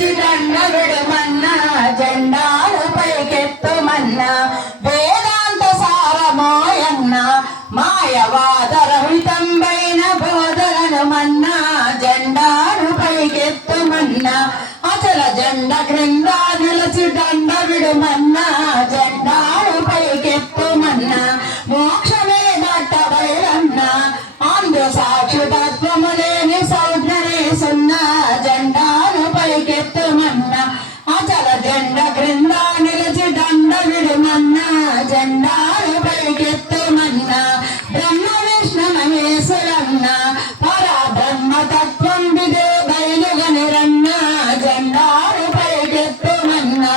నిలిచి దండ విడుమన్నా జెండాను పైకెత్తుమన్నా వేదాంత సారమోయన్న మాయవాద రహితంబైన బోధలను మన్నా జెండాను పైకెత్తుమన్నా అచల జెండ క్రింద నిలిచి దండ విడుమన్నా జెండాను పైకెత్తుమన్నా మోక్షమే దట్టబైరన్నా అందు సాక్షితత్వము లేని సౌజ్ఞనే సున్నా జెండాను పైకెత్తుమన్నా అచల జెండ క్రింద నిలిచి దండ విడుమన్నా జెండాను పైకెత్తుమన్నా బ్రహ్మ విష్ణు మహేశ్వరన్నా పరబ్రహ్మ తత్వం విదే బయలుగనిరన్నా జెండాను పైకెత్తుమన్నా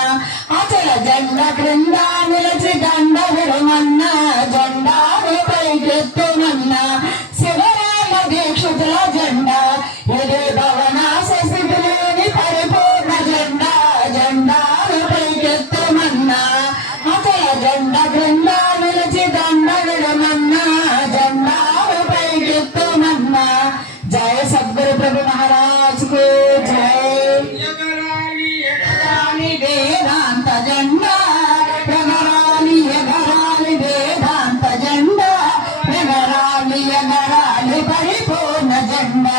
అచల జెండ క్రింద నిలిచి దండ విడుమన్నా జెండాను పైకెత్తుమన్నా శివరామ దీక్షితుల జెండా ఇదే భవనాశ స్థితిలోని పరిపూర్ణ జెండా జెండాను పైకెత్తుమన్నా అచల జెండ క్రింద నిలిచి దండ విడుమన్నా జెండాను పైకెత్తుమన్నా జయ సద్గురు ప్రభు మహారాజ్ కు జయ వేదాంత జెండా ఎగరాలి ఎగరాలి వేదాంత జెండా ఎగరాలి ఎగరాలి పరిపూర్ణ జెండా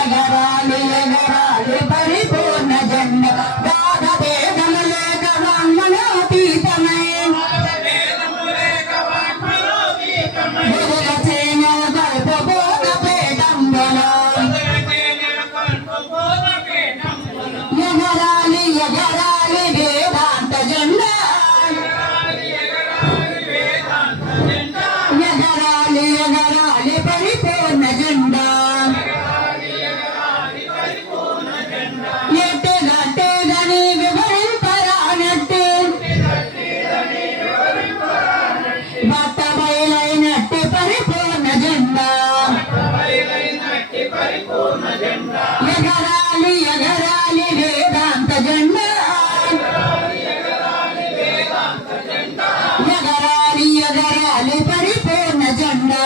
ఎగరాలి ఎగరాలి పరిపూర్ణ జెండా గాఢ వేదన లేక వాంగ్మనోతీతమై వెలుగచేన కల్పబోధ పేటంబులో ఎగరాలి ఎగరాలి వేదాంత జెండా ఎగరాలి ఎగరాలి పరిపూర్ణ జెండా ఎట్టి గట్టిదని వివరింపరానట్టి బట్టబయలైనట్టి పరిపూర్ణ జెండా ఎగరాలి ఎగరాలి వేదాంత జెండా ఎగరాలి ఎగరాలి పరిపూర్ణ జెండా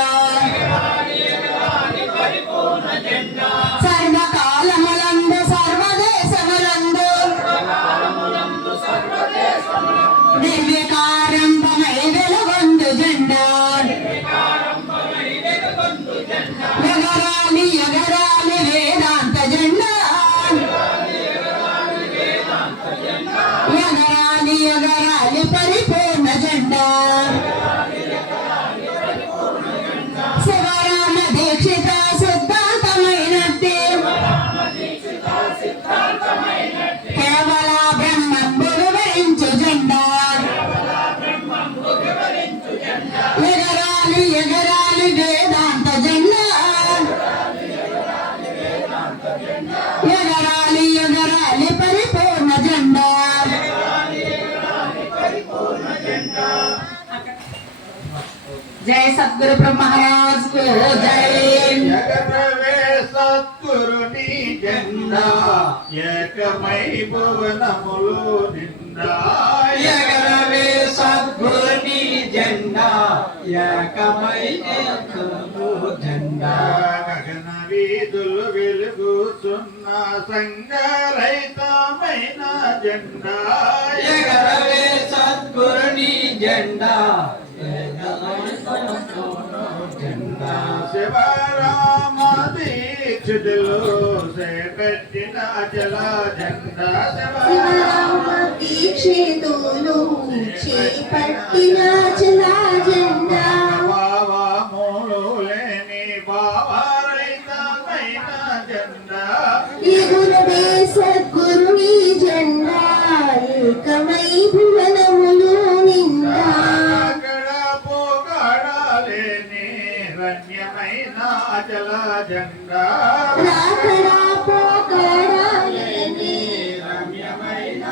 సర్వకాలములందు సర్వదేశములందు నిర్వికారంభమై వెలుగొందు జెండా ఎగరాలి ఎగరాలి వేదాంత జెండా ఎగరాలి ఎగరాలి పరిపూర్ణ జెండా శివరామ దీక్షిత సిద్ధాంతమైనట్టి కేవల బ్రహ్మంబు వివరించు జెండా ఎగరాలి ఎగరాలి వేదాంత జెండా ఎగరాలి ఎగరాలి పరిపూర్ణ జెండా జయ సద్గురు బ్రహ్మ మహారాజ్ కు జయ ఎగరవే సద్గురుని జెండా ఏకమై భువనములు నిండా ఎగరవే సద్గురుని జెండా ఏకమై జెండా గగన వీధులు వెలుగుతున్న సంగరహితమైన జెండా ఎగరవే సద్గురుని జెండా జెండా శివరామ దీక్షితులు చేపట్టిన జల జెండా శివరామ దీక్షితులు చేపట్టిన జలా జెండా భావములు లేని భావరహితమైన జెండా ఎగురవే సద్గురుని జెండా ఏకమై భువనములు నిండా అక్కడ పోగడాలేని రమ్యమైన జల జెండా రాకడా పోకడాలేని రమ్యమైన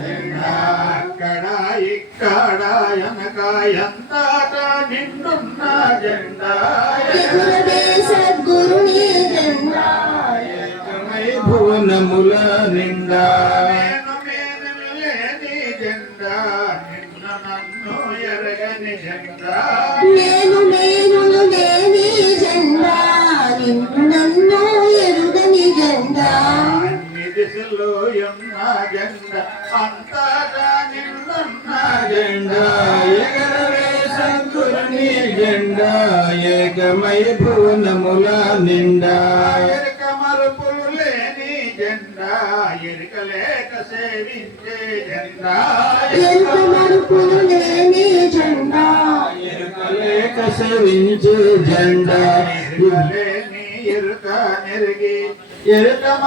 జెండా అక్కడ ఇక్కడ వెనక ఎంతట నిండున్న జెండా ఎగురవే సద్గురుని జెండా ఏకమై భువనముల నిండా లేని జెండా నిన్న నన్ను ఎరగని జెండా నేను మేనులు లేని జెండా నిన్ను నన్ను ఎరుగని జెండా అన్నిది దిశలో ఉన్న జెండా అంతటా నిన్నున్న జెండా ఎగరవే సద్గురుని జెండా ఏకమై భువనముల నిండా ఎరుక మరుపులు లేని జెండా ఎరుక లేక సేవించే జెండా ఎరుక మరుపులు లేని జెండా ఎరుక లేక సేవించే జెండా ఎరుక లేని ఎరుక నెరిగి ఎరుక